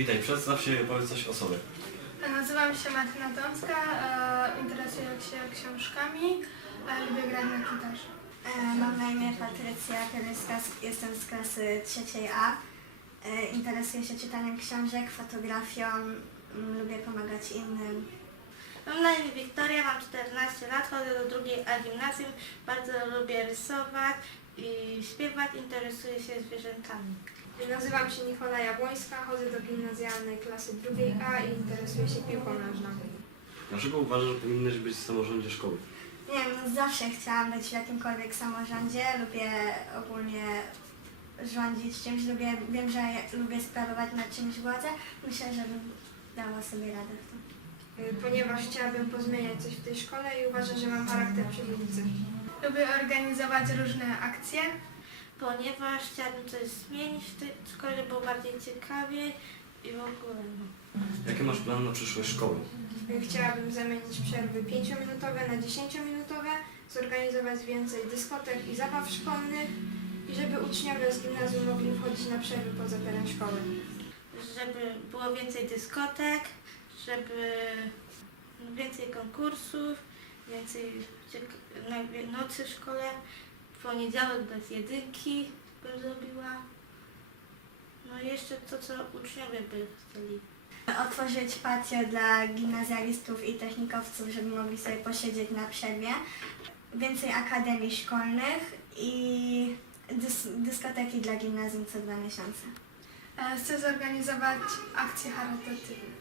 Witaj, przedstaw się, powiedz coś o sobie. Nazywam się Martyna Tomska, e, interesuję się książkami, e, lubię grać na gitarze. E, Mam na imię Patrycja Tereska, jestem z klasy trzeciej A. E, Interesuję się czytaniem książek, fotografią, mm, lubię pomagać innym. Mam na imię Wiktoria, mam 14 lat, chodzę do drugiej A gimnazjum, bardzo lubię rysować i śpiewać, interesuję się zwierzętami. Nazywam się Nikola Jabłońska, chodzę do gimnazjalnej klasy drugiej A i interesuję się piłką nożną. Dlaczego uważasz, że powinieneś być w samorządzie szkoły? Nie wiem, no zawsze chciałam być w jakimkolwiek samorządzie, lubię ogólnie rządzić czymś, lubię, wiem, że ja lubię sprawować nad czymś władzę. Myślę, że bym dała sobie radę w tym. Y, Ponieważ chciałabym pozmieniać coś w tej szkole i uważam, że mam charakter przywódcy. Lubię organizować różne akcje. Ponieważ chciałabym coś zmienić w tej szkole, żeby było bardziej ciekawiej i w ogóle. Jakie masz plany na przyszłość szkoły? Chciałabym zamienić przerwy 5-minutowe na 10-minutowe, zorganizować więcej dyskotek i zabaw szkolnych i żeby uczniowie z gimnazjum mogli wchodzić na przerwy poza teren szkoły. Żeby było więcej dyskotek, żeby więcej konkursów, więcej na- nocy w szkole, poniedziałek bez jedynki bym zrobiła. No i jeszcze to, co uczniowie by chcieli. Otworzyć patio dla gimnazjalistów i technikowców, żeby mogli sobie posiedzieć na przerwie. Więcej akademii szkolnych i dys dyskoteki dla gimnazjum co dwa miesiące. E, Chcę zorganizować akcje charytatywne.